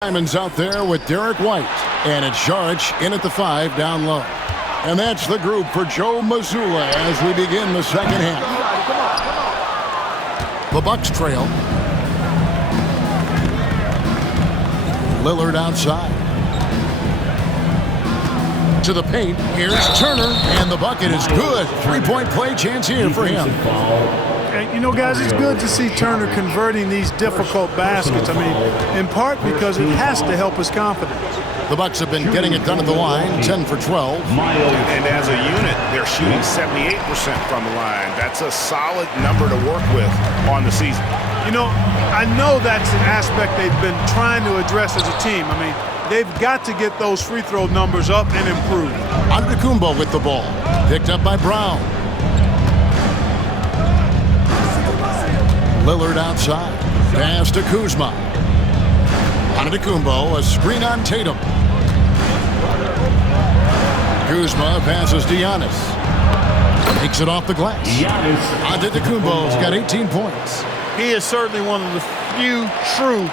Simon's out there with Derek White, and it's Jaric in at the 5 down low. And that's the group for Joe Mazzulla as we begin the second half. The Bucks trail. Lillard outside. To the paint. Here's Turner, and the bucket is good. Three-point play chance here for him. You know, guys, it's good to see Turner converting these difficult baskets. I mean, in part because it has to help his confidence. The Bucks have been getting it done at the line, 10 for 12. And as a unit, they're shooting 78% from the line. That's a solid number to work with on the season. You know, I know that's an aspect they've been trying to address as a team. I mean, they've got to get those free throw numbers up and improve. Antetokounmpo with the ball. Picked up by Brown. Lillard outside. Pass to Kuzma. Antetokounmpo, a screen on Tatum. Kuzma passes to Giannis. Takes it off the glass. Antetokounmpo's got 18 points. He is certainly one of the few true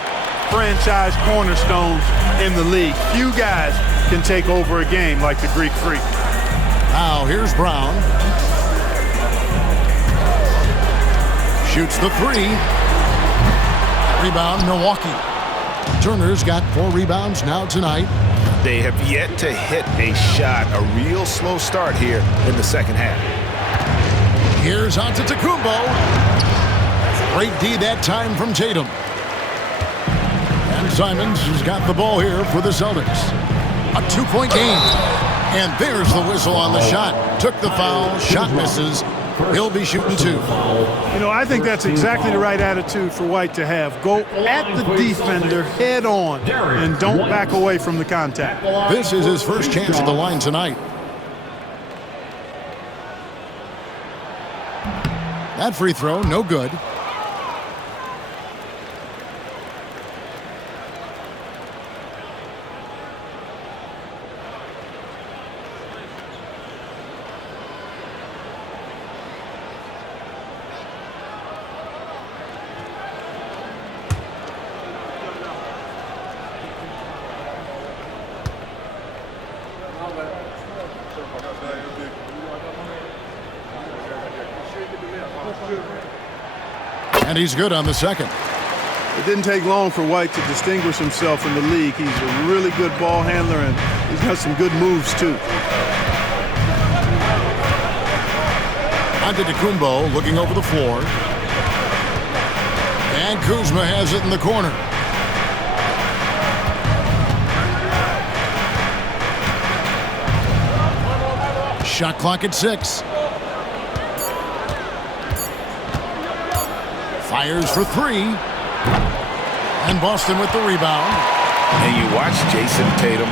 franchise cornerstones in the league. Few guys can take over a game like the Greek Freak. Now here's Brown. Shoots the 3. Rebound, Milwaukee. Turner's got 4 rebounds now tonight. They have yet to hit a shot, a real slow start here in the second half. Here's Antetokounmpo. Great D that time from Tatum. And Simons has got the ball here for the Celtics. A 2-point game. And there's the whistle on the shot. Took the foul, shot misses. He'll be shooting 2. You know, I think that's exactly the right attitude for White to have. Go at the defender head on and don't back away from the contact. This is his first chance at the line tonight. That free throw, no good. And he's good on the second. It didn't take long for White to distinguish himself in the league. He's a really good ball handler, and he's got some good moves, too. Antetokounmpo looking over the floor. And Kuzma has it in the corner. Shot clock at 6. Fires for 3. And Boston with the rebound. And you watch Jason Tatum.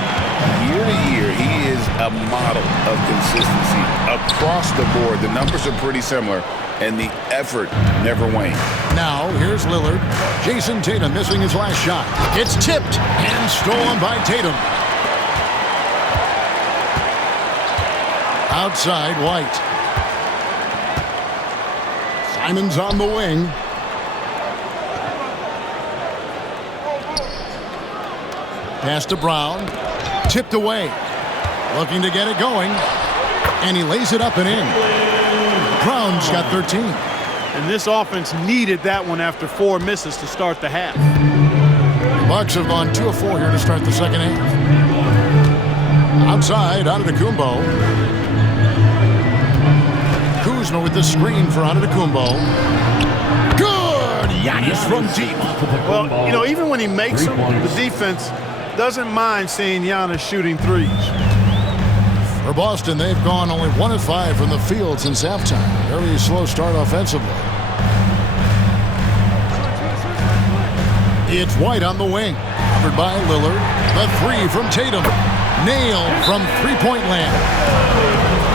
Year to year, he is a model of consistency. Across the board, the numbers are pretty similar, and the effort never wanes. Now, here's Lillard. Jason Tatum missing his last shot. It's tipped and stolen by Tatum. Outside, White. Simons on the wing. Pass to Brown. Tipped away. Looking to get it going. And he lays it up and in. Brown's got 13. And this offense needed that one after 4 misses to start the half. The Bucks have gone 2 of 4 here to start the second half. Outside, Antetokounmpo. Kuzma with the screen for Antetokounmpo. Good! Giannis from deep. Well, you know, even when he makes them, the defense doesn't mind seeing Giannis shooting 3s. For Boston, they've gone only 1 of 5 from the field since halftime. Very slow start offensively. It's White on the wing. Covered by Lillard. The 3 from Tatum. Nailed from three-point land.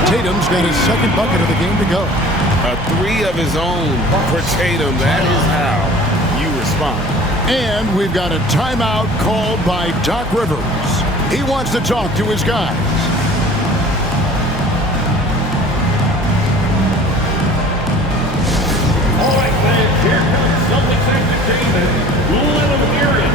Tatum's got his second bucket of the game to go. A 3 of his own for Tatum. That is how you respond. And we've got a timeout called by Doc Rivers. He wants to talk to his guys. All right, fans, here comes Celtics entertainment. 11th period.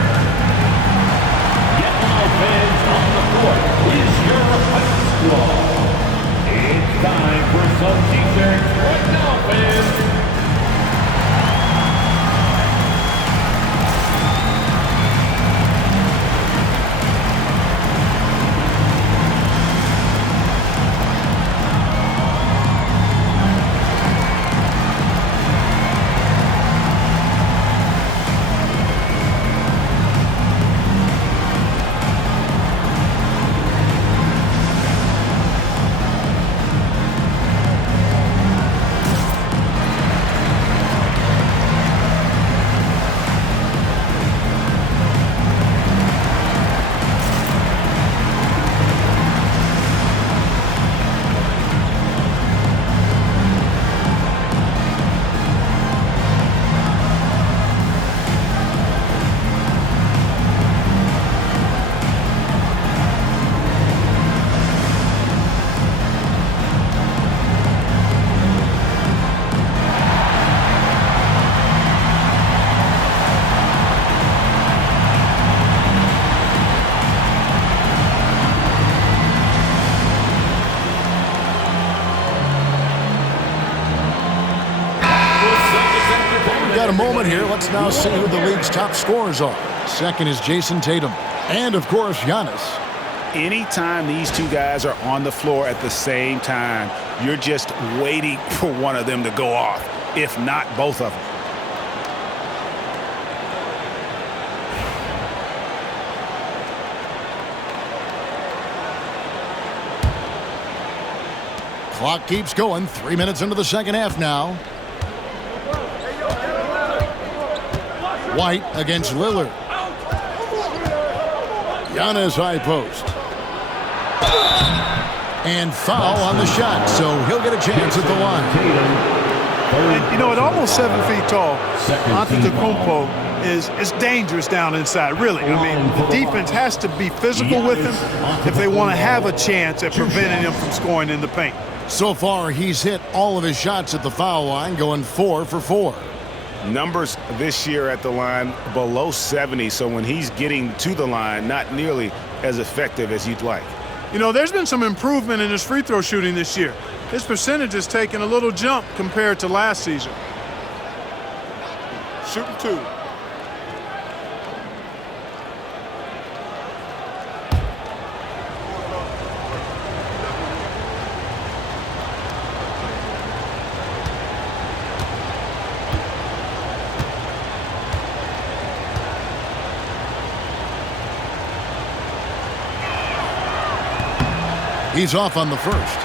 a moment here. Let's now see who the league's top scorers are. Second is Jason Tatum. And, of course, Giannis. Anytime these two guys are on the floor at the same time, you're just waiting for one of them to go off, if not both of them. Clock keeps going. 3 minutes into the second half now. White against Lillard. Giannis high post. And foul on the shot, so he'll get a chance at the line. And, you know, at almost 7 feet tall, Antetokounmpo is dangerous down inside, really. I mean, the defense has to be physical with him if they want to have a chance at preventing him from scoring in the paint. So far, he's hit all of his shots at the foul line, going 4 for 4. Numbers this year at the line below 70, so when he's getting to the line, not nearly as effective as you'd like. You know, there's been some improvement in his free throw shooting this year. His percentage has taken a little jump compared to last season. Shooting 2. He's off on the first.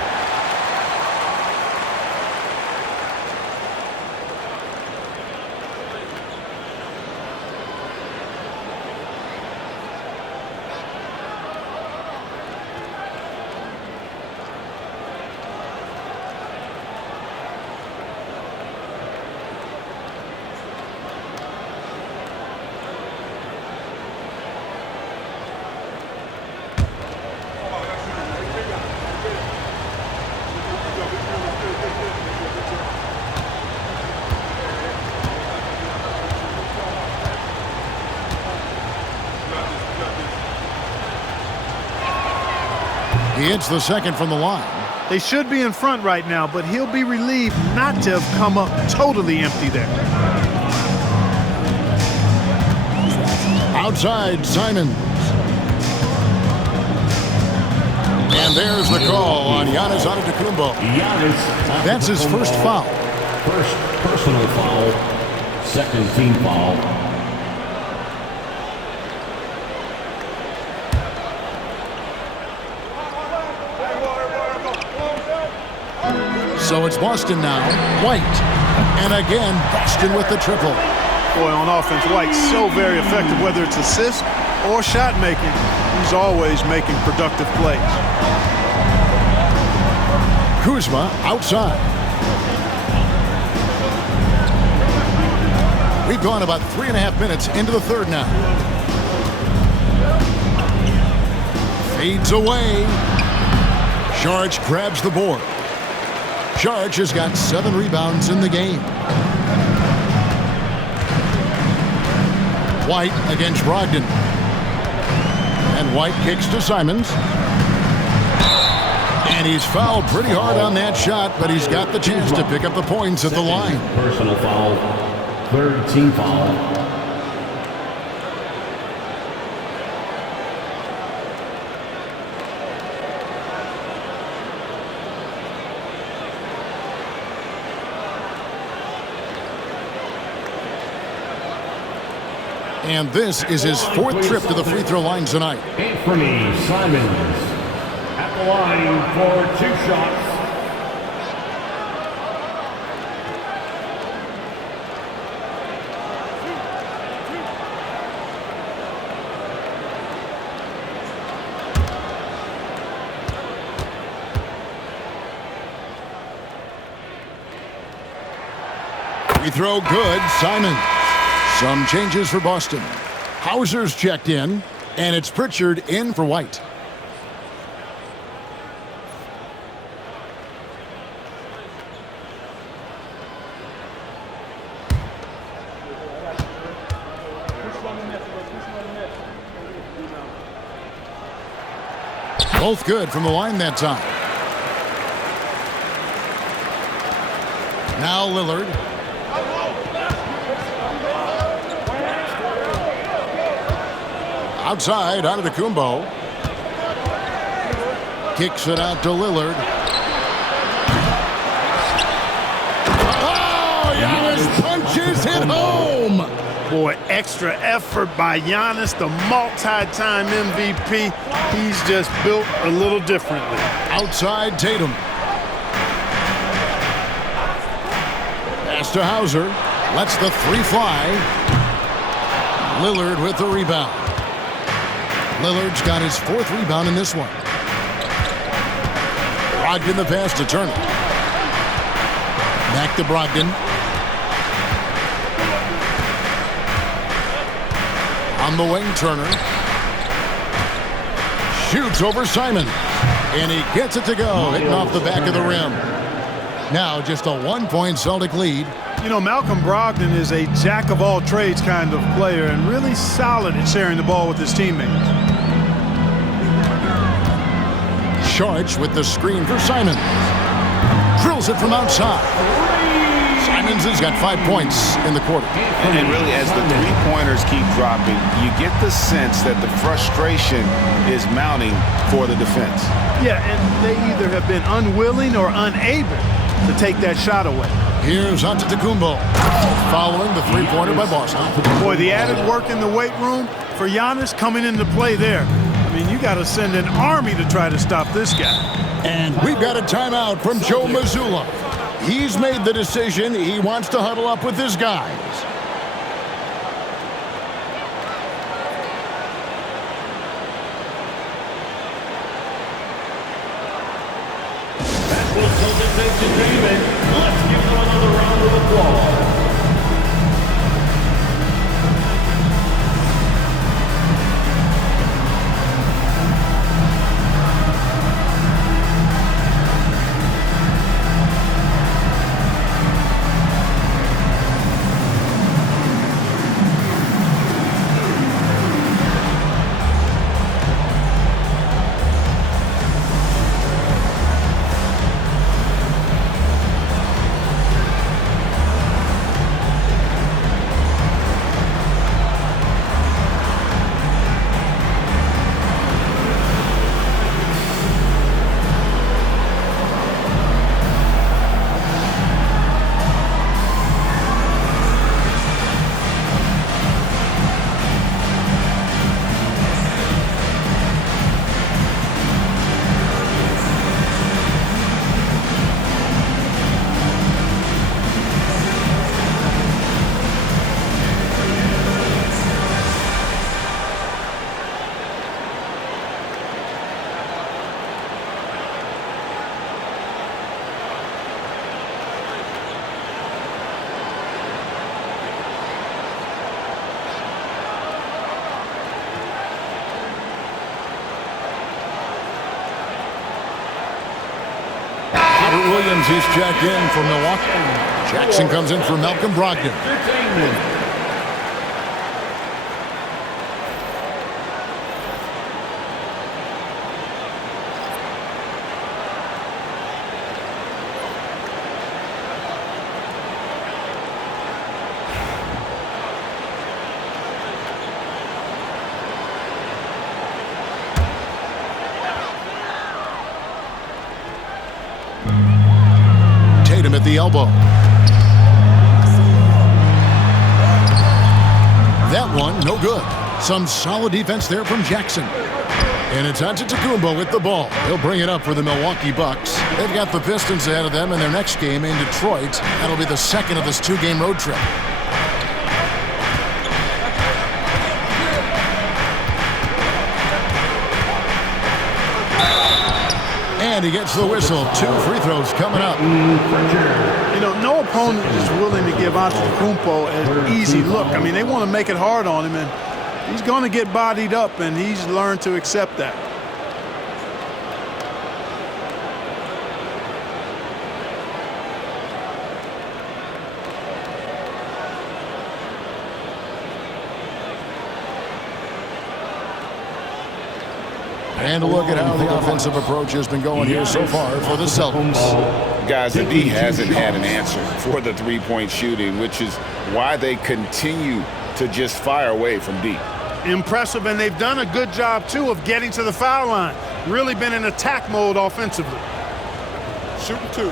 He hits the second from the line. They should be in front right now, but he'll be relieved not to have come up totally empty there. Outside, Simons. And there's the call on Giannis Antetokounmpo. That's his first foul. First personal foul, second team foul. So it's Boston now. White. And again, Boston with the triple. Boy, on offense, White's so very effective, whether it's assist or shot making. He's always making productive plays. Kuzma outside. We've gone about 3.5 minutes into the third now. Fades away. Saric grabs the board. Saric has got 7 rebounds in the game. White against Brogdon. And White kicks to Simons. And he's fouled pretty hard on that shot, but he's got the chance to pick up the points at the line. Personal foul, third team foul. And this is his 4th trip to the free throw line tonight. Anthony Simons at the line for 2 shots. Free throw good, Simons. Some changes for Boston. Hauser's checked in, and it's Pritchard in for White. Both good from the line that time. Now Lillard. Outside, Antetokounmpo. Kicks it out to Lillard. Oh, Giannis punches it home. Boy, extra effort by Giannis, the multi-time MVP. He's just built a little differently. Outside, Tatum. Pass to Hauser. Lets the three fly. Lillard with the rebound. Lillard's got his fourth rebound in this one. Brogdon the pass to Turner. Back to Brogdon. On the wing, Turner. Shoots over Simon. And he gets it to go, hitting off the back of the rim. Now just a 1-point Celtic lead. You know, Malcolm Brogdon is a jack-of-all-trades kind of player and really solid at sharing the ball with his teammates. Sharch with the screen for Simons. Drills it from outside. Simons has got 5 points in the quarter. And really, as the three-pointers keep dropping, you get the sense that the frustration is mounting for the defense. Yeah, and they either have been unwilling or unable to take that shot away. Here's Antetokounmpo following the three-pointer by Boston. Boy, the added work in the weight room for Giannis coming into play there. I mean, you got to send an army to try to stop this guy. And we've got a timeout from Joe Mazzulla. He's made the decision. He wants to huddle up with his guys. That will Celtics entertainment. Let's give them another round of applause. Williams is checked in for Milwaukee. Jackson comes in for Malcolm Brogdon. Tatum at the elbow. That one, no good. Some solid defense there from Jackson. And it's Antetokounmpo with the ball. He'll bring it up for the Milwaukee Bucks. They've got the Pistons ahead of them in their next game in Detroit. That'll be the second of this two-game road trip. And he gets the whistle. 2 free throws coming up. You know, no opponent is willing to give Antetokounmpo an easy look. I mean, they want to make it hard on him, and he's going to get bodied up, and he's learned to accept that. And a look at how the offensive approach has been going here so far for the Celtics. Guys, the D hasn't had an answer for the three-point shooting, which is why they continue to just fire away from deep. impressive, and they've done a good job, too, of getting to the foul line. Really been in attack mode offensively. Shooting 2.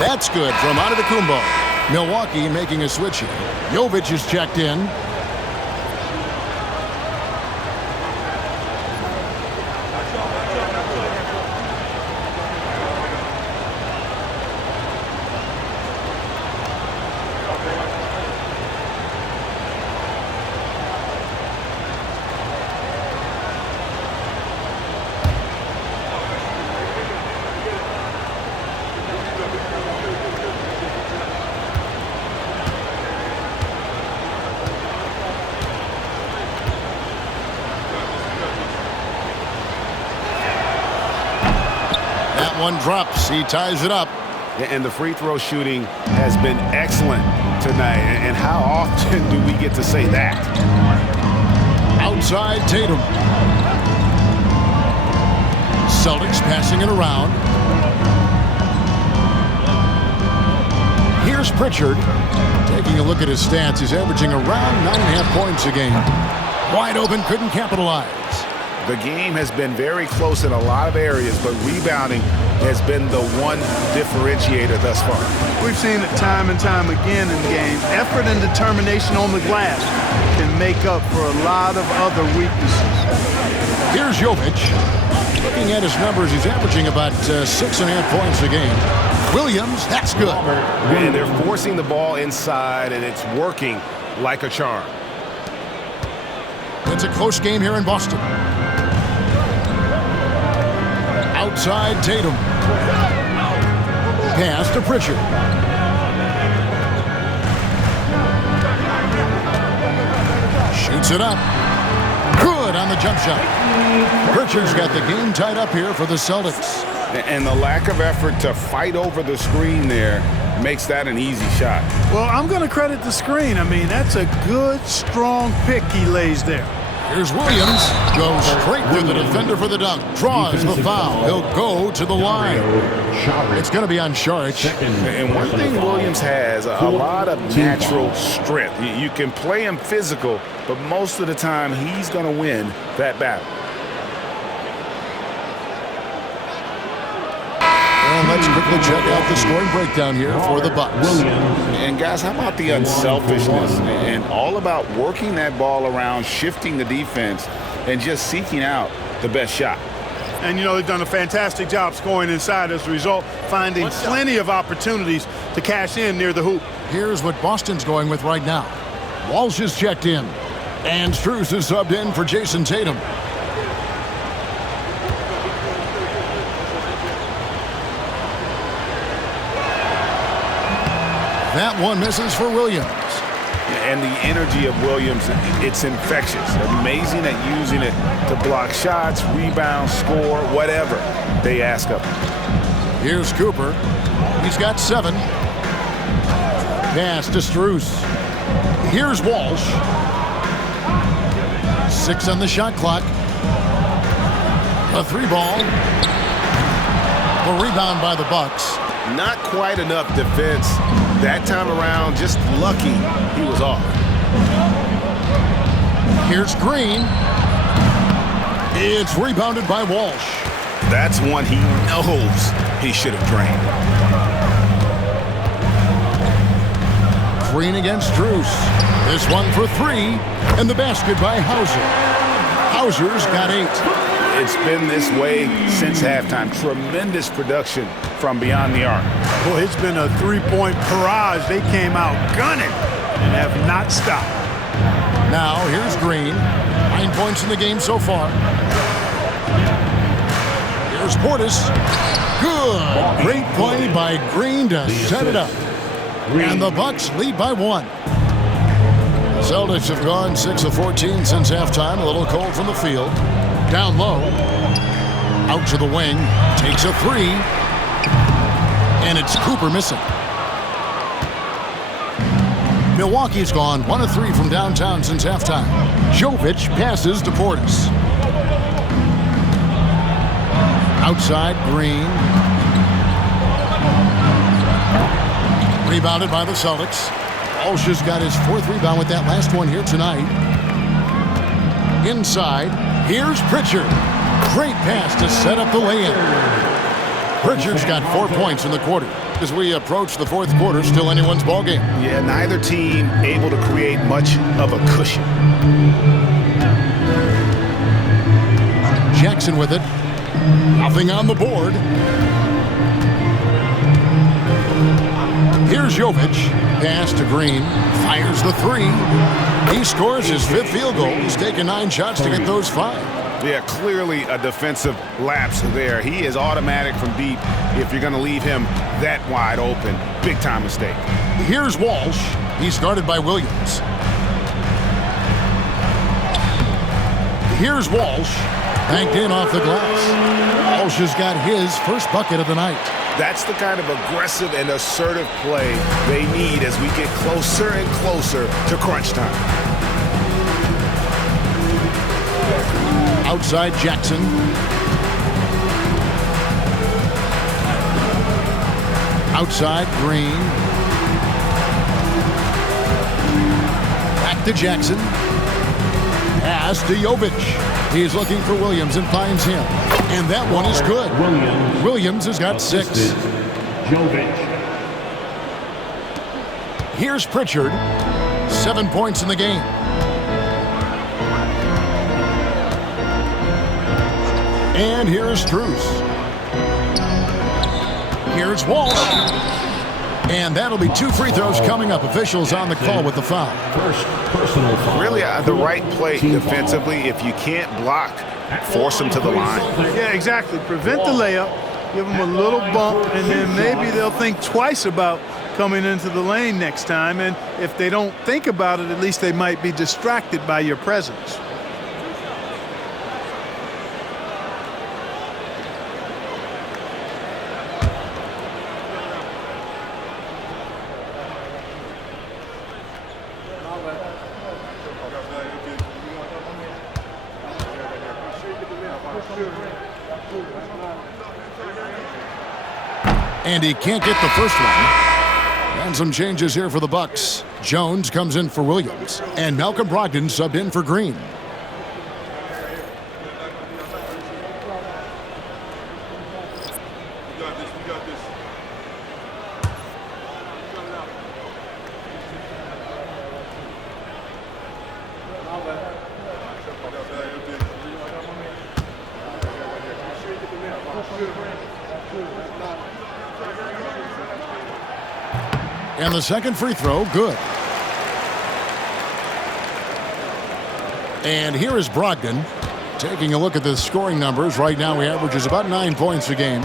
That's good from Antetokounmpo. Milwaukee making a switch here. Jovic is checked in. One drops. He ties it up. And the free throw shooting has been excellent tonight. And how often do we get to say that? Outside Tatum. Celtics passing it around. Here's Pritchard. Taking a look at his stats, he's averaging around 9.5 points a game. Wide open, couldn't capitalize. The game has been very close in a lot of areas, but rebounding has been the one differentiator thus far. We've seen it time and time again in games. Effort and determination on the glass can make up for a lot of other weaknesses. Here's Jovic. Looking at his numbers, he's averaging about 6.5 points a game. Williams, that's good. And they're forcing the ball inside, and it's working like a charm. It's a close game here in Boston. Outside Tatum. Pass to Pritchard. Shoots it up. Good on the jump shot. Pritchard's got the game tied up here for the Celtics. And the lack of effort to fight over the screen there makes that an easy shot. Well, I'm going to credit the screen. I mean, that's a good, strong pick he lays there. Here's Williams. Goes straight to the defender for the dunk. Draws the foul. He'll go to the line. It's going to be on Saric. And one thing Williams has, a lot of natural strength. You can play him physical, but most of the time he's going to win that battle. And let's quickly check out the scoring breakdown here for the Bucks. And guys, how about the unselfishness and all about working that ball around, shifting the defense, and just seeking out the best shot. And, you know, they've done a fantastic job scoring inside as a result, finding plenty of opportunities to cash in near the hoop. Here's what Boston's going with right now. Walsh is checked in. And Strus is subbed in for Jason Tatum. That one misses for Williams. And the energy of Williams, it's infectious. Amazing at using it to block shots, rebound, score, whatever they ask of him. Here's Cooper. He's got 7. Pass to Strus. Here's Walsh. 6 on the shot clock. A 3-ball. A rebound by the Bucks. Not quite enough defense that time around. Just lucky he was off. Here's Green. It's rebounded by Walsh. That's one he knows he should have drained. Green against Strus. This one for 3. And the basket by Hauser. Hauser's got 8. It's been this way since halftime. Tremendous production from beyond the arc. Well, it's been a three-point barrage. They came out gunning and have not stopped. Now, here's Green. 9 points in the game so far. Here's Portis. Good. Great play by Green to set it up. And the Bucks lead by 1. The Celtics have gone 6 of 14 since halftime. A little cold from the field. Down low. Out to the wing. Takes a 3. And it's Cooper missing. Milwaukee's gone 1 of 3 from downtown since halftime. Jovic passes to Portis. Outside, Green. Rebounded by the Celtics. Walsh has got his 4th rebound with that last one here tonight. Inside, here's Pritchard. Great pass to set up the lay-in. Pritchard's got 4 points in the quarter. As we approach the 4th quarter, still anyone's ballgame. Yeah, neither team able to create much of a cushion. Jackson with it. Nothing on the board. Here's Jovic. Pass to Green. Fires the 3. He scores his 5th field goal. He's taken 9 shots to get those 5. Yeah, clearly a defensive lapse there. He is automatic from deep if you're going to leave him that wide open. Big time mistake. Here's Walsh. He's guarded by Williams. Here's Walsh. Banked in off the glass. Walsh has got his first bucket of the night. That's the kind of aggressive and assertive play they need as we get closer and closer to crunch time. Outside Jackson. Outside Green. Back to Jackson. Pass to Jovic. He's looking for Williams and finds him. And that one is good. Williams has got 6. Jovic. Here's Pritchard. 7 points in the game. And here's Strus. Here's Walsh. And that'll be 2 free throws coming up. Officials on the call with the foul. First personal foul. Really the right play defensively. If you can't block, force them to the line. Yeah, exactly. Prevent the layup. Give them a little bump, and then maybe they'll think twice about coming into the lane next time. And if they don't think about it, at least they might be distracted by your presence. And he can't get the first one. And some changes here for the Bucks. Jones comes in for Williams. And Malcolm Brogdon subbed in for Green. And the second free throw, good. And here is Brogdon. Taking a look at the scoring numbers. Right now he averages about 9 points a game.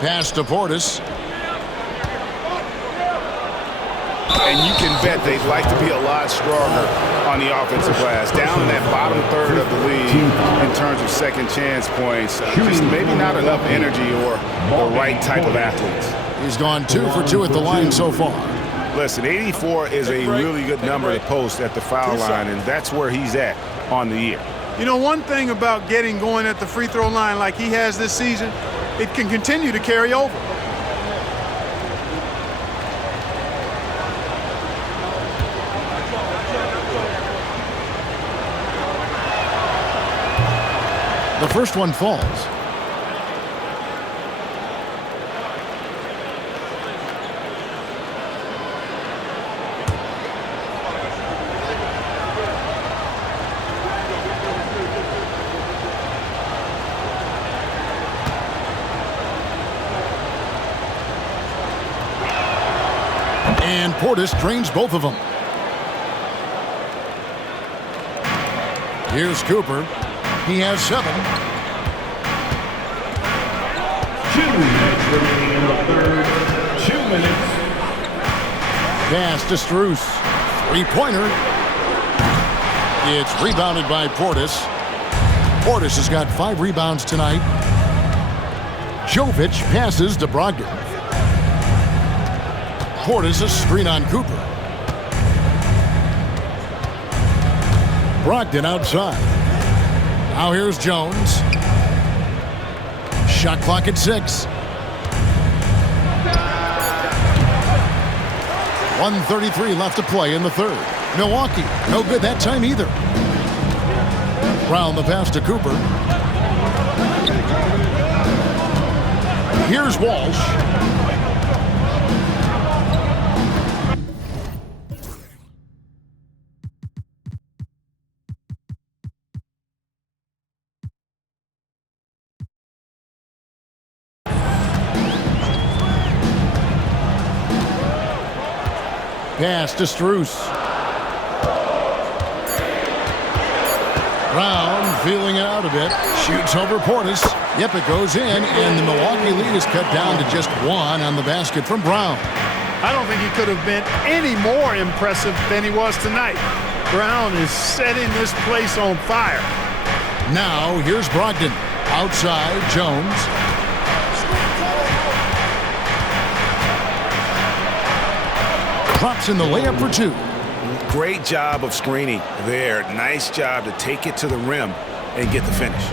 Pass to Portis. And you can bet they'd like to be a lot stronger on the offensive glass. Down in that bottom third of the league in terms of second chance points. Just maybe not enough energy or the right type of athletes. He's gone 2 for 2 at the line so far. Listen, 84 is a really good number to post at the foul line, and that's where he's at on the year. You know, one thing about getting going at the free throw line like he has this season, it can continue to carry over. The first one falls. And Portis drains both of them. Here's Cooper. He has 7. 2 minutes remaining in the third. 2 minutes. Pass to Strus. 3-pointer. It's rebounded by Portis. Portis has got 5 rebounds tonight. Jovic passes to Brogdon. Portis a screen on Cooper. Brogdon outside. Now here's Jones. Shot clock at 6. 1:33 left to play in the third. Milwaukee, no good that time either. Brown the pass to Cooper. Here's Walsh. Pass to Strus. Brown feeling it out a bit. Shoots over Portis. Yep, it goes in, and the Milwaukee lead is cut down to just 1 on the basket from Brown. I don't think he could have been any more impressive than he was tonight. Brown is setting this place on fire. Now, here's Brogdon. Outside, Jones. Drops in the layup for 2. Great job of screening there. Nice job to take it to the rim and get the finish.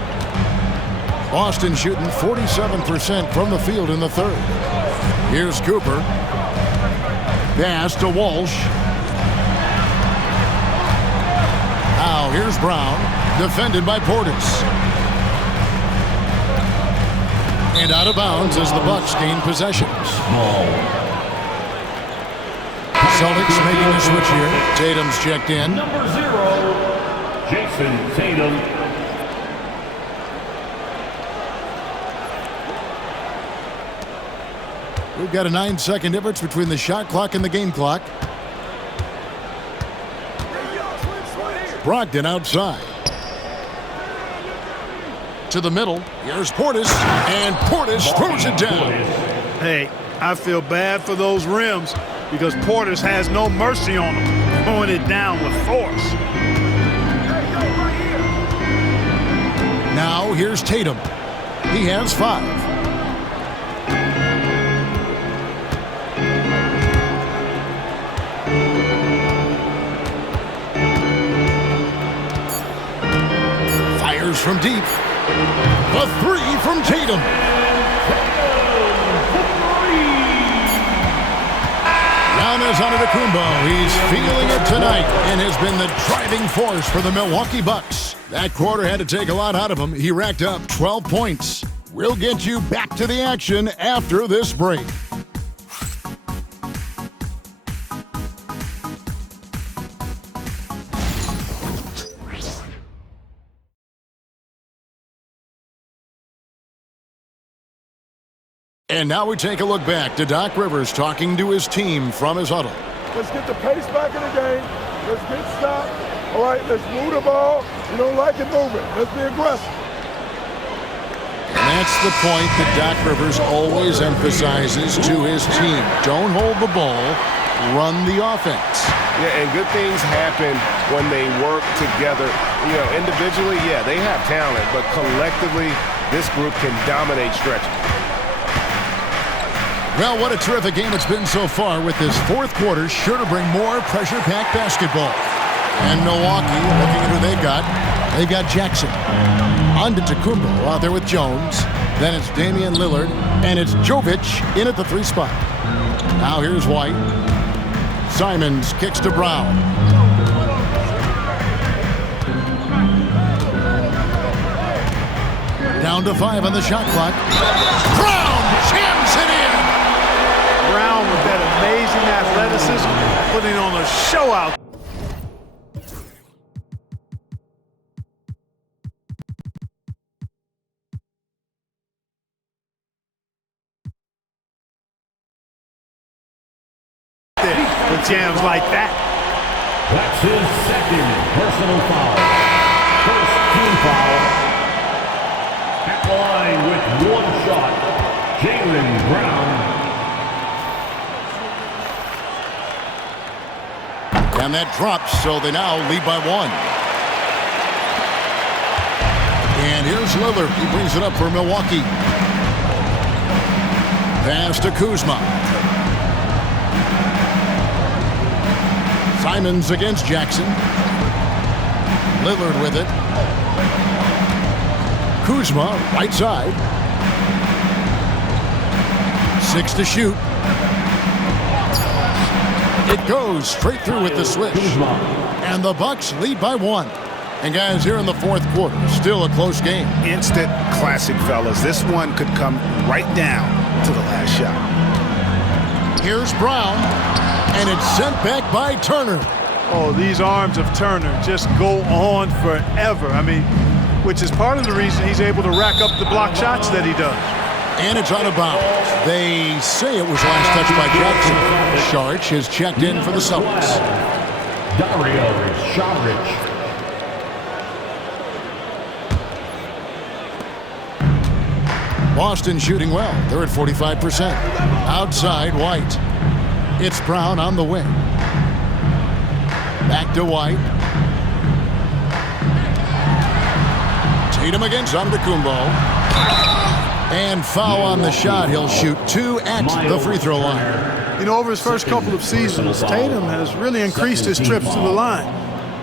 Boston shooting 47% from the field in the third. Here's Cooper. Pass to Walsh. Now here's Brown. Defended by Portis. And out of bounds as the Bucks gain possession. Celtics making a switch here. Tatum's checked in. Number 0, Jason Tatum. We've got a 9-second difference between the shot clock and the game clock. Brogdon outside. To the middle. Here's Portis. And Portis throws it down. Hey, I feel bad for those rims because Portis has no mercy on them, throwing it down with force. Now here's Tatum. He has 5. Fires from deep. The 3 from Tatum. Giannis Antetokounmpo. He's feeling it tonight and has been the driving force for the Milwaukee Bucks. That quarter had to take a lot out of him. He racked up 12 points. We'll get you back to the action after this break. And now we take a look back to Doc Rivers talking to his team from his huddle. Let's get the pace back in the game. Let's get stopped. All right, let's move the ball. We don't like it moving. Let's be aggressive. And that's the point that Doc Rivers always emphasizes to his team. Don't hold the ball, run the offense. Yeah, and good things happen when they work together. You know, individually, yeah, they have talent, but collectively, this group can dominate stretches. Well, what a terrific game it's been so far, with this fourth quarter sure to bring more pressure-packed basketball. And Milwaukee, looking at who they've got Jackson. Antetokounmpo out there with Jones. Then it's Damian Lillard, and it's Jovic in at the 3 spot. Now here's White. Simons kicks to Brown. Down to 5 on the shot clock. Brown jams it in! Brown with that amazing athleticism, putting on a show out. With jams like that. That's his second personal foul. First team foul. At the line with 1 shot, Jaylen Brown. And that drops, so they now lead by 1. And here's Lillard. He brings it up for Milwaukee. Pass to Kuzma. Simons against Jackson. Lillard with it. Kuzma, right side. 6 to shoot. It goes straight through with the switch. And the Bucks lead by 1. And guys, here in the fourth quarter, still a close game. Instant classic, fellas. This one could come right down to the last shot. Here's Brown, and it's sent back by Turner. Oh, these arms of Turner just go on forever. I mean, which is part of the reason he's able to rack up the block shots that he does. And it's out of bounds. They say it was last touched by Jackson. Saric has checked in for the Celtics. Dario Saric. Boston shooting well. They're at 45%. Outside, White. It's Brown on the wing. Back to White. Tatum against Antetokounmpo. And foul on the shot. He'll shoot 2 at the free throw line. You know, over his first couple of seasons, Tatum has really increased his trips to the line,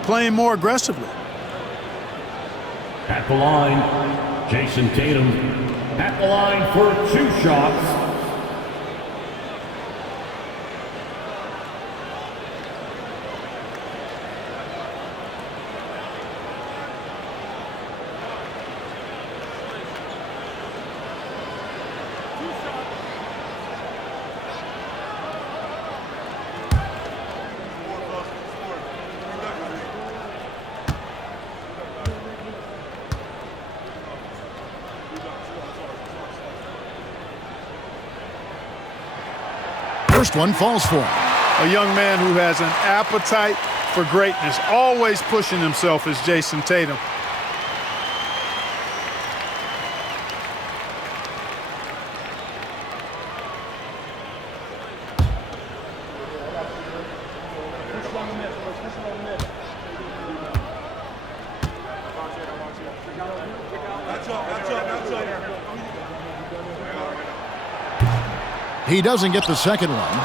playing more aggressively. At the line, Jason Tatum. At the line for 2 shots. First one falls for him. A young man who has an appetite for greatness, always pushing himself, is Jason Tatum. He doesn't get the second one.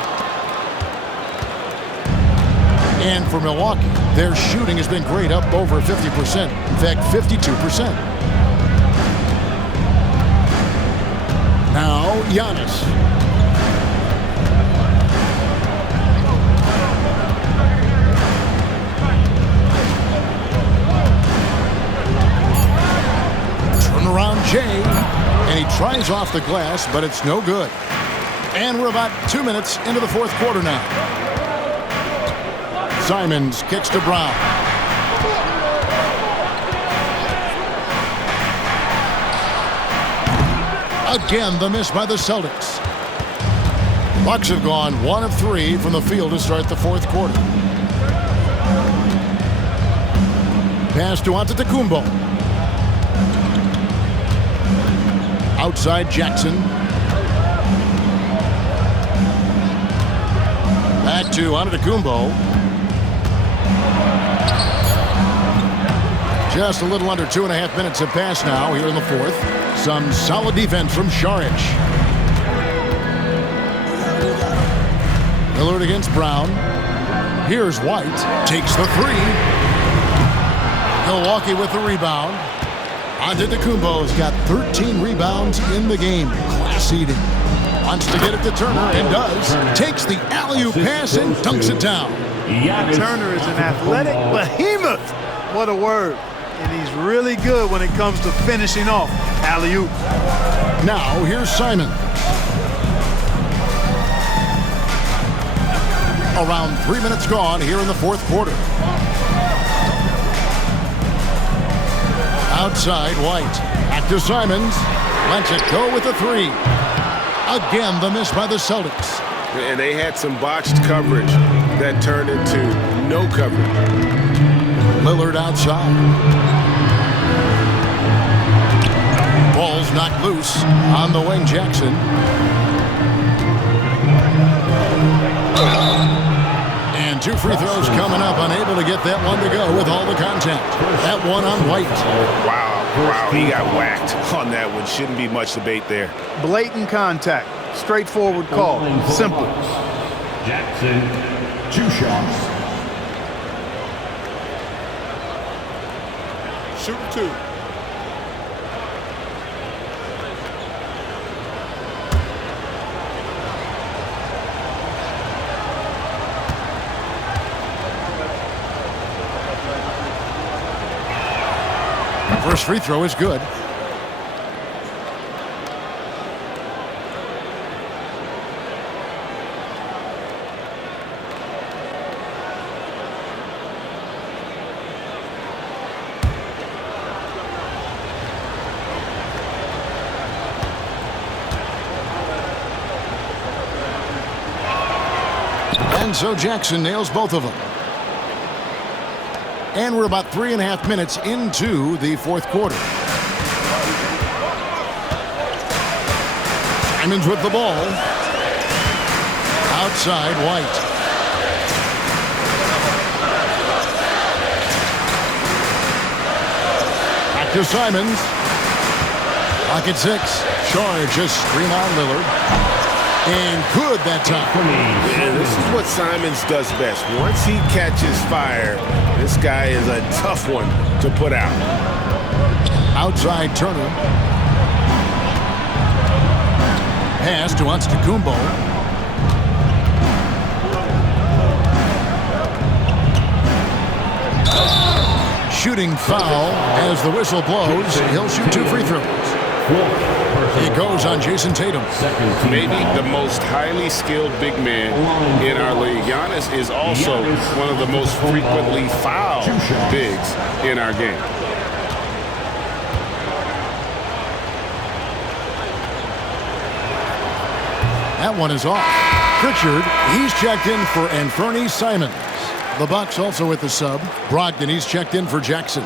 And for Milwaukee, their shooting has been great, up over 50%. In fact, 52%. Now, Giannis. Turnaround Jay. And he tries off the glass, but it's no good. And we're about 2 minutes into the fourth quarter now. Simons kicks to Brown. Again, the miss by the Celtics. Bucks have gone 1 of 3 from the field to start the fourth quarter. Pass to Antetokounmpo. Outside Jackson. Back to Antetokounmpo. Just a little under 2.5 minutes have passed now here in the fourth. Some solid defense from Saric. Lillard against Brown. Here's White. Takes the 3. Milwaukee with the rebound. Antetokounmpo's got 13 rebounds in the game. Class eating. Wants to get it to Turner and does. Takes the alley-oop pass and dunks it down. Turner is an athletic behemoth. What a word. And he's really good when it comes to finishing off alley-oop. Now here's Simon. Around 3 minutes gone here in the fourth quarter. Outside White. Back to Simons. Lets it go with the 3. Again, the miss by the Celtics. And they had some botched coverage that turned into no coverage. Lillard outside. Ball's knocked loose on the wing, Jackson. And 2 free throws coming up, unable to get that one to go with all the contact. That one on White. Wow, he got whacked on that one. Shouldn't be much debate there. Blatant contact. Straightforward call. Simple. Jackson, 2 shots. Shoot 2. First free throw is good. And so Jackson nails both of them. And we're about 3.5 minutes into the fourth quarter. Simons with the ball. Outside, White. Back to Simons. Pocket 6. Charge, just screen on Lillard. And good that time. Yeah, this is what Simons does best. Once he catches fire, this guy is a tough one to put out. Outside Turner. Pass to Antetokounmpo. Shooting foul as the whistle blows. He'll shoot 2 free throws. It goes on Jason Tatum. Maybe the most highly skilled big man in our league. Giannis is also one of the most frequently fouled bigs in our game. That one is off. Pritchard, he's checked in for Anthony Simons. The Bucks also with the sub. Brogdon, he's checked in for Jackson.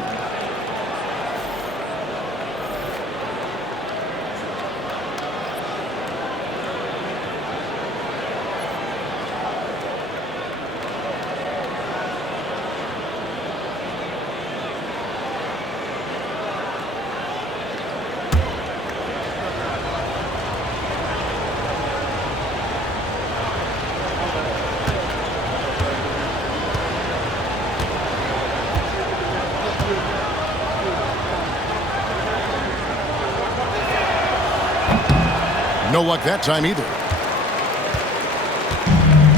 No luck that time either.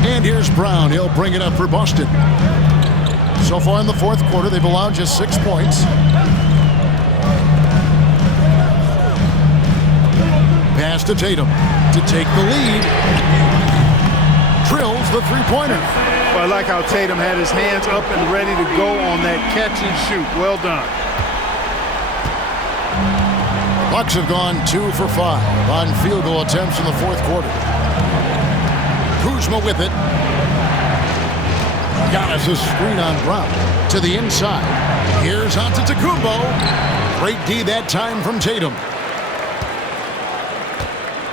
And here's Brown. He'll bring it up for Boston. So far in the fourth quarter, they've allowed just 6 points. Pass to Tatum to take the lead. Drills the three-pointer. Well, I like how Tatum had his hands up and ready to go on that catch and shoot. Well done. Bucks have gone 2 for 5 on field goal attempts in the fourth quarter. Kuzma with it. Giannis a screen on Brown to the inside. Here's Antetokounmpo. Great D that time from Tatum.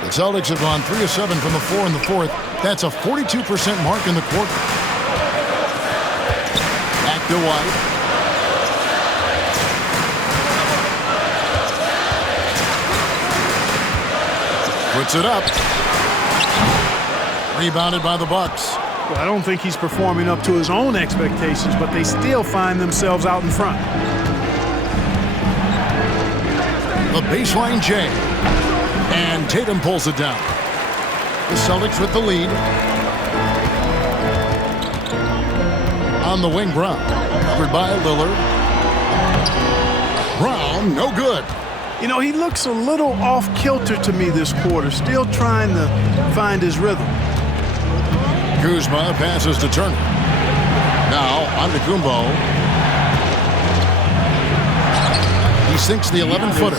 The Celtics have gone 3 of 7 from the floor in the fourth. That's a 42% mark in the quarter. Back to White. Puts it up. Rebounded by the Bucks. Well, I don't think he's performing up to his own expectations, but they still find themselves out in front. The baseline J. And Tatum pulls it down. The Celtics with the lead. On the wing, Brown. Covered by Lillard. Brown, no good. You know, he looks a little off-kilter to me this quarter, still trying to find his rhythm. Kuzma passes to Turner. Now, Antetokounmpo. He sinks the 11-footer.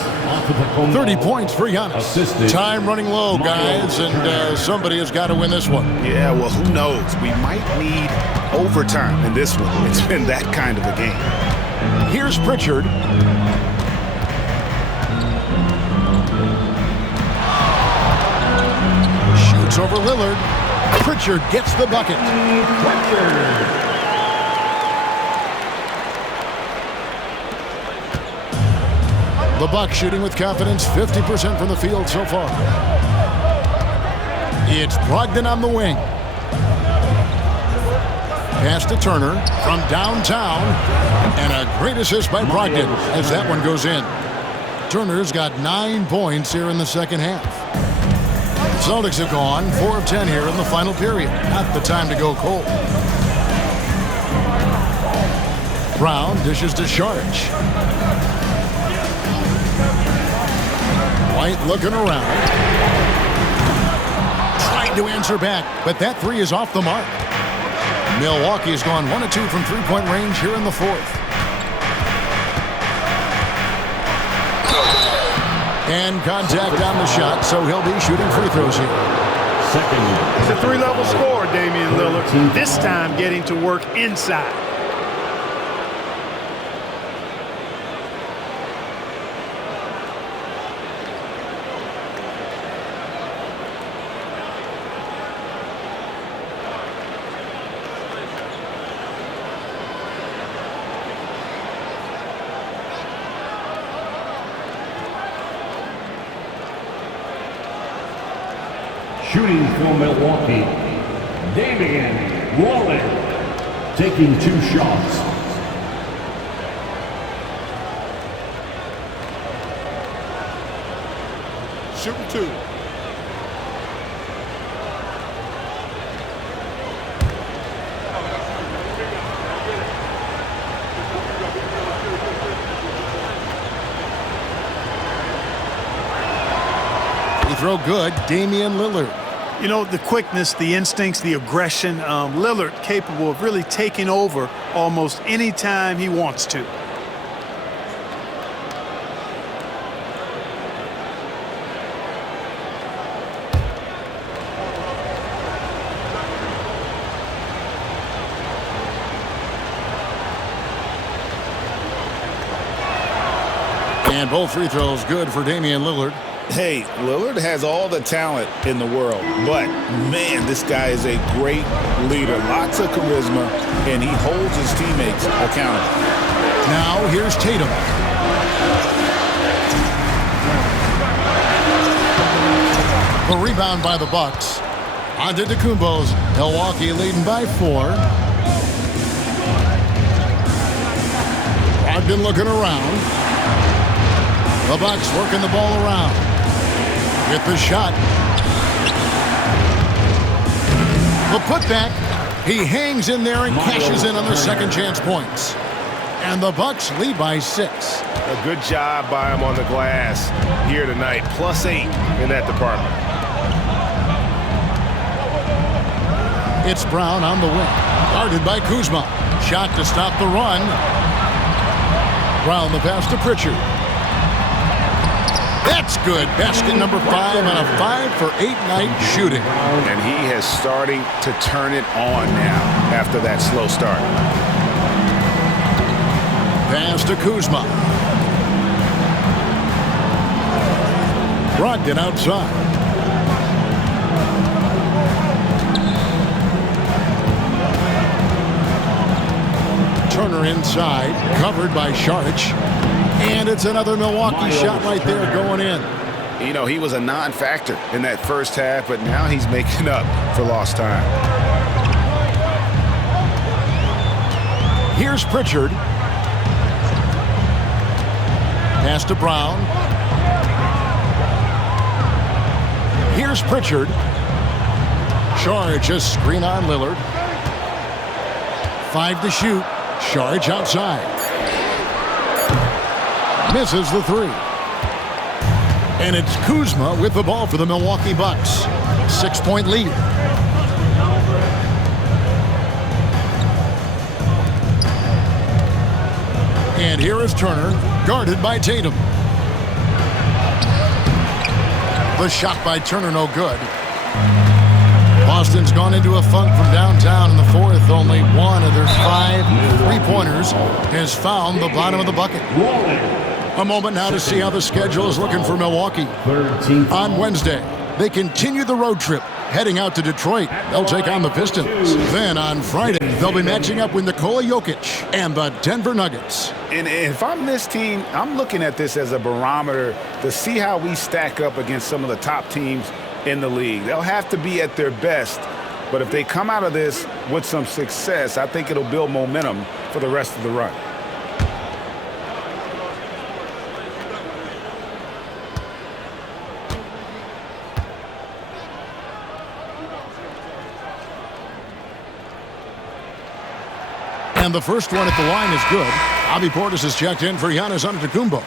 30 points for Giannis. Time running low, guys, and somebody has got to win this one. Yeah, well, who knows? We might need overtime in this one. It's been that kind of a game. Here's Pritchard. Shoots over Lillard. Pritchard gets the bucket. The Bucks shooting with confidence, 50% from the field so far. It's Brogdon on the wing. Pass to Turner from downtown. And a great assist by Brogdon as that one goes in. Turner's got 9 points here in the second half. Celtics have gone 4 of 10 here in the final period. Not the time to go cold. Brown dishes to Sharge. White looking around. Trying to answer back, but that three is off the mark. Milwaukee has gone 1 of 2 from three-point range here in the fourth. And contact on the shot, so he'll be shooting free throws here. He's a 3-level scorer, Damian Lillard. This time getting to work inside. Shooting for Milwaukee, Damian Lillard, taking 2 shots. Shooting 2. Throw good, Damian Lillard. You know, the quickness, the instincts, the aggression, Lillard capable of really taking over almost any time he wants to. And both free throws good for Damian Lillard. Hey, Lillard has all the talent in the world, but, man, this guy is a great leader. Lots of charisma, and he holds his teammates accountable. Now here's Tatum. A rebound by the Bucks. Antetokounmpo's Milwaukee leading by 4. Brogdon looking around. The Bucks working the ball around. With the shot. The putback. He hangs in there and cashes in on their second chance points. And the Bucks lead by 6. A good job by him on the glass here tonight. +8 in that department. It's Brown on the wing. Guarded by Kuzma. Shot to stop the run. Brown the pass to Pritchard. That's good. Basket number 5 on a 5-for-8 night shooting. And he is starting to turn it on now after that slow start. Pass to Kuzma. Brogdon outside. Turner inside, covered by Sharge. And it's another Milwaukee shot right there going in. You know, he was a non-factor in that first half, but now he's making up for lost time. Here's Pritchard. Pass to Brown. Here's Pritchard. Sharge a screen on Lillard. 5 to shoot. Sharge outside. Misses the 3. And it's Kuzma with the ball for the Milwaukee Bucks. 6-point lead. And here is Turner, guarded by Tatum. The shot by Turner, no good. Boston's gone into a funk from downtown in the fourth. Only one of their 5 3-pointers has found the bottom of the bucket. A moment now to see how the schedule is looking for Milwaukee. On Wednesday, they continue the road trip, heading out to Detroit. They'll take on the Pistons. Then on Friday, they'll be matching up with Nikola Jokic and the Denver Nuggets. And if I'm this team, I'm looking at this as a barometer to see how we stack up against some of the top teams in the league. They'll have to be at their best But if they come out of this with some success, I think it'll build momentum for the rest of the run. And the first one at the line is good. Bobby Portis is checked in for Giannis Antetokounmpo.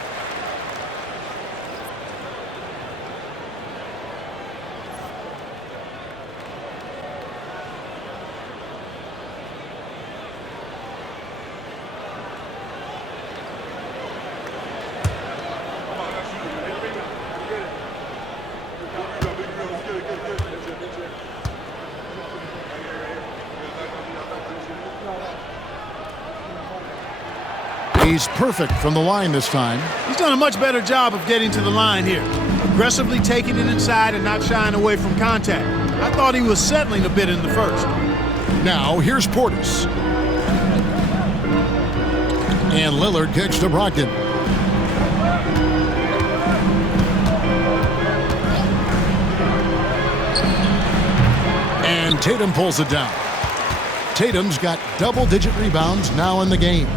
He's perfect from the line this time. He's done a much better job of getting to the line here. Aggressively taking it inside and not shying away from contact. I thought he was settling a bit in the first. Now, here's Portis. And Lillard kicks to Brogdon. And Tatum pulls it down. Tatum's got double-digit rebounds now in the game.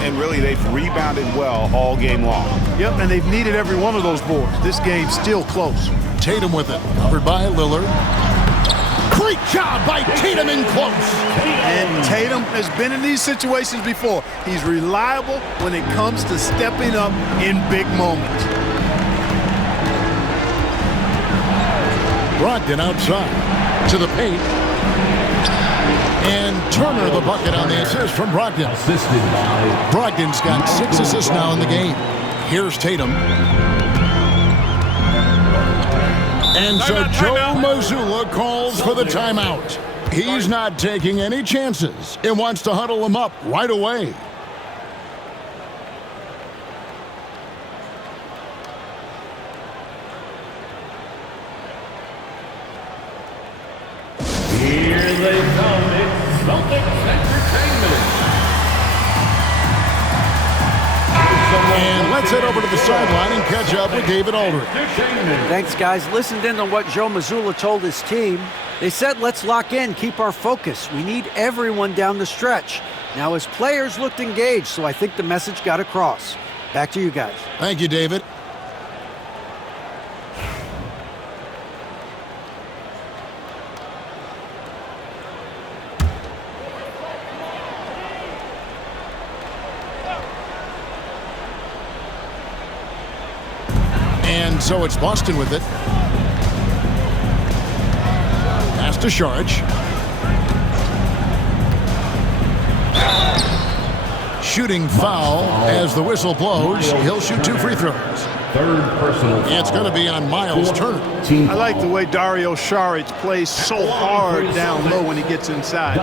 And really, they've rebounded well all game long. Yep, and they've needed every one of those boards. This game's still close. Tatum with it, covered by Lillard. Great job by Tatum in close. And Tatum has been in these situations before. He's reliable when it comes to stepping up in big moments. Brogdon outside to the paint. And Turner the bucket on the assist from Brogdon. Assisted by Brogdon's got 6 assists now in the game. Here's Tatum. And so Joe Mazzulla calls for the timeout. He's not taking any chances and wants to huddle him up right away. Here they come. It's Celtics Entertainment. And let's head over to the sideline and catch up with David Aldridge. Thanks, guys. Listened in on what Joe Mazzulla told his team. They said, let's lock in, keep our focus. We need everyone down the stretch. Now, his players looked engaged, so I think the message got across. Back to you guys. Thank you, David. And so it's Boston with it. Pass to Saric. Shooting foul as the whistle blows. He'll shoot 2 free throws. Third personal foul. It's going to be on Miles Turner. I like the way Dario Saric plays so hard down low when he gets inside.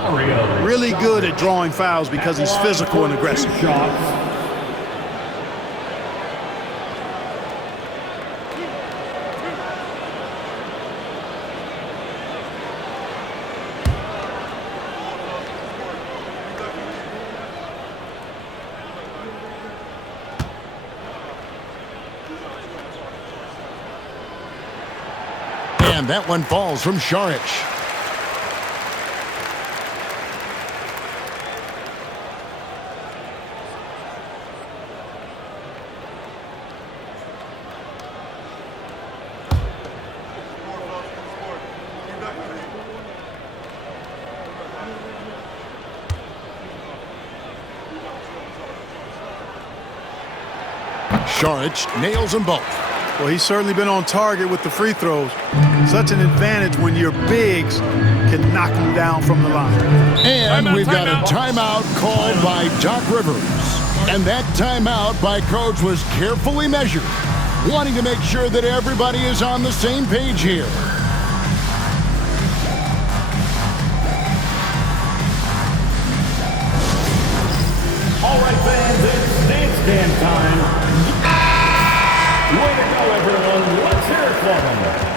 Really good at drawing fouls because he's physical and aggressive. Shots. And that one falls from Saric. Saric nails them both. Well, he's certainly been on target with the free throws. Such an advantage when your bigs can knock him down from the line. And we've got a timeout called by Doc Rivers. And that timeout by Coach was carefully measured, wanting to make sure that everybody is on the same page here. All right, fans, it's dance stand time. Way to go, everyone. Let's hear it for them.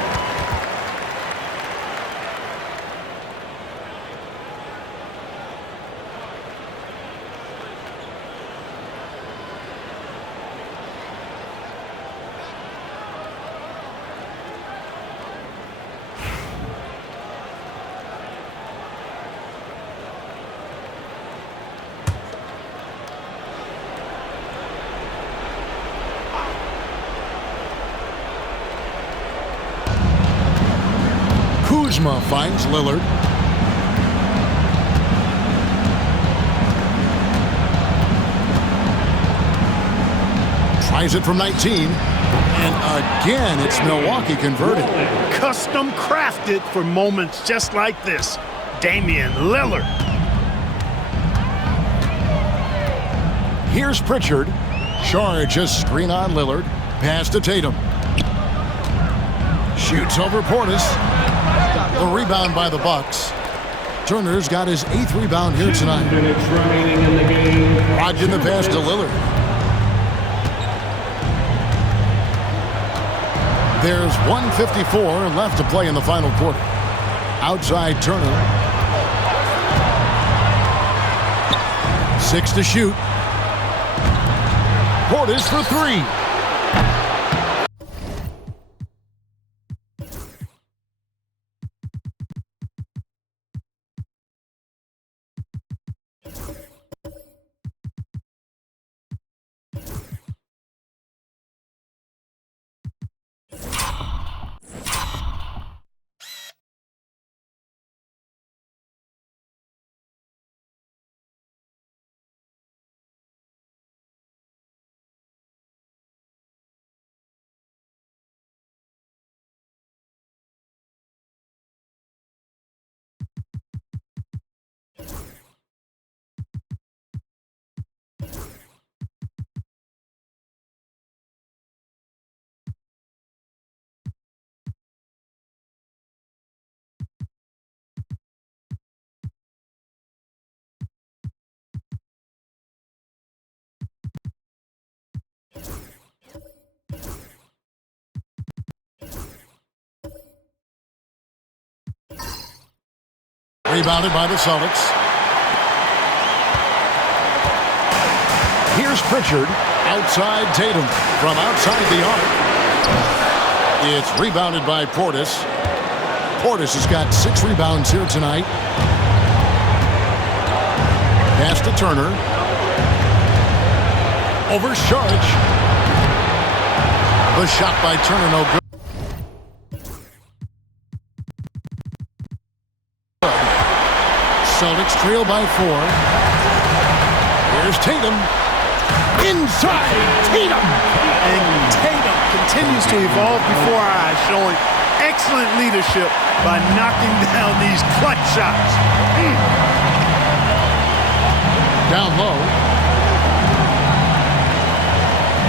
Kuzma finds Lillard. Tries it from 19. And again, it's Milwaukee converted. Custom crafted for moments just like this. Damian Lillard. Here's Pritchard. Charge a screen on Lillard. Pass to Tatum. Shoots over Portis. The rebound by the Bucks. Turner's got his 8th rebound here tonight. 2 minutes remaining in the game. Rogers the pass to Lillard. There's 1:54 left to play in the final quarter. Outside Turner. 6 to shoot. Portis for 3. Rebounded by the Celtics. Here's Pritchard. Outside Tatum. From outside the arc. It's rebounded by Portis. Portis has got 6 rebounds here tonight. Pass to Turner. Over Saric. The shot by Turner, no good. Celtics trail by 4. Here's Tatum. Inside Tatum. And Tatum continues to evolve before our eyes, showing excellent leadership by knocking down these clutch shots. Down low.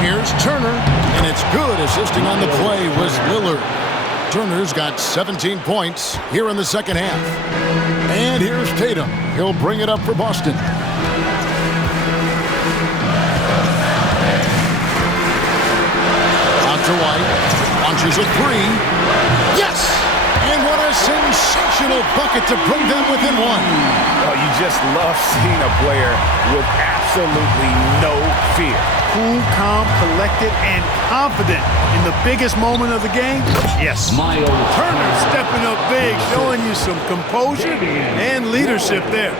Here's Turner. And it's good. Assisting on the play was Lillard. Turner's got 17 points here in the second half. And here's Tatum. He'll bring it up for Boston. Out to White. Launches a 3. Yes! And what a sensational bucket to bring them within 1. Oh, you just love seeing a player with absolutely no fear. Cool, calm, collected, and confident in the biggest moment of the game. Yes. Turner stepping up big, showing you some composure and leadership there.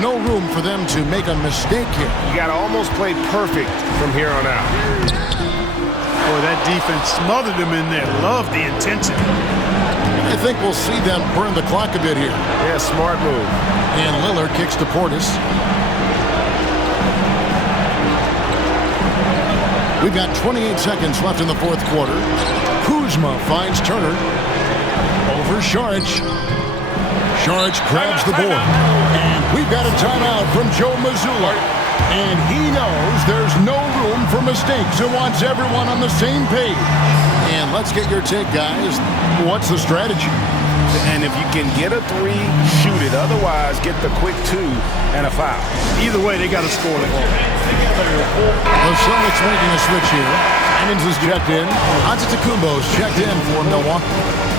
No room for them to make a mistake here. You got to almost play perfect from here on out. Boy, that defense smothered him in there. Love the intensity. I think we'll see them burn the clock a bit here. Yeah, smart move. And Lillard kicks to Portis. We've got 28 seconds left in the fourth quarter. Kuzma finds Turner. Over Saric. Saric grabs the board. And we've got a timeout from Joe Mazzulla. And he knows there's no room for mistakes and wants everyone on the same page. And let's get your take, guys. What's the strategy? And if you can get a 3, shoot it. Otherwise, get the quick 2 and a foul. Either way, they got to score the ball. The Celtics making a switch here. Simons is checked in. Antetokounmpo's checked in for Milwaukee.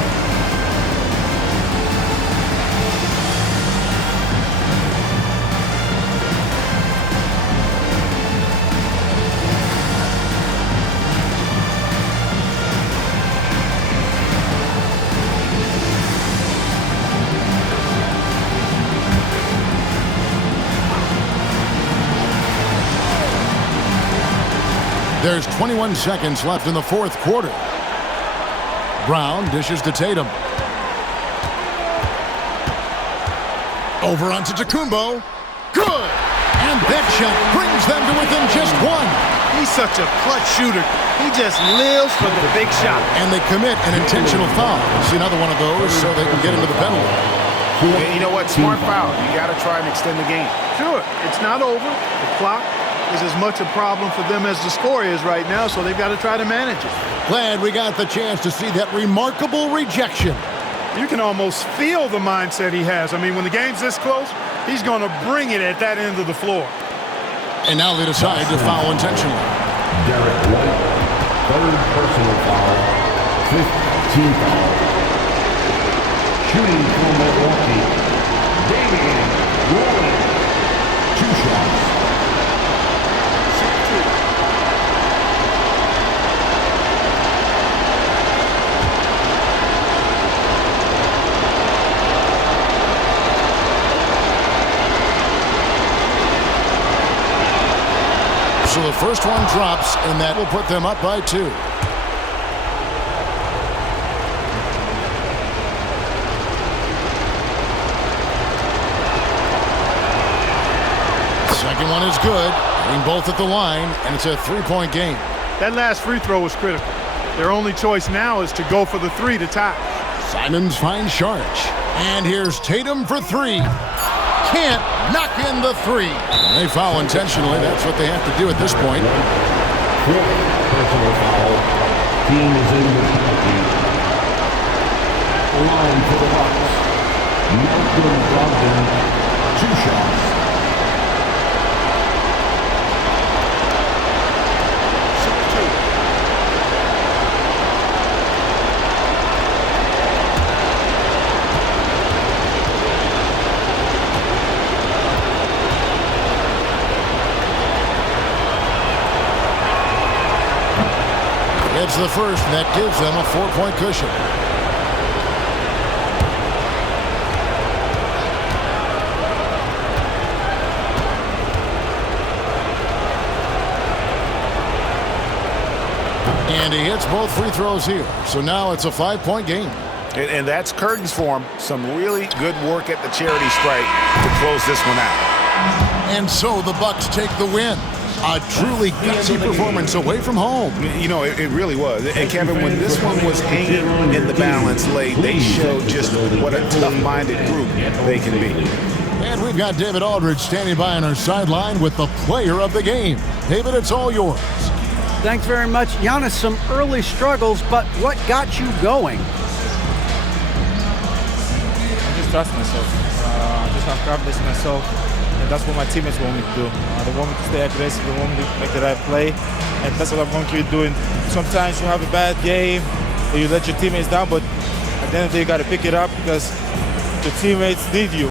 There's 21 seconds left in the fourth quarter. Brown dishes to Tatum. Over onto Tacumbo. Good! And that shot brings them to within just one. He's such a clutch shooter. He just lives for the big shot. And they commit an intentional foul. See another one of those so they can get into the penalty. And you know what? Smart foul. You got to try and extend the game. Sure, it's not over. The clock is as much a problem for them as the score is right now, so they've got to try to manage it. Glad we got the chance to see that remarkable rejection. You can almost feel the mindset he has. I mean, when the game's this close, he's going to bring it at that end of the floor. And now they decide to foul intentionally. Derek White, third personal foul, fifth team foul. Shooting for Milwaukee, Damian Rolling, 2 shots. So the first one drops, and that will put them up by 2. Second one is good, hitting both at the line, and it's a 3-point game. That last free throw was critical. Their only choice now is to go for the 3 to tie. Simons finds Sharch, and here's Tatum for 3. Can't knock in the 3. They foul intentionally. That's what they have to do at this point. Fourth personal foul. Team is in the penalty. Line for the Bucks. Malcolm Brogdon, 2 shots. It's the first, and that gives them a 4-point cushion. And he hits both free throws here. So now it's a 5-point game. And that's curtains for him. Some really good work at the charity stripe to close this one out. And so the Bucks take the win. A truly gutsy performance away from home. You know, it really was. And Kevin, when this one was hanging in the balance late, they showed just what a tough-minded group they can be. And we've got David Aldridge standing by on our sideline with the player of the game. David, it's all yours. Thanks very much. Giannis, some early struggles, but what got you going? I just trust myself. I just have confidence in myself. And that's what my teammates want me to do. They want me to stay aggressive, they want me to make the right play, and that's what I'm going to keep doing. Sometimes you have a bad game, or you let your teammates down, but at the end of the day, you got to pick it up because the teammates need you.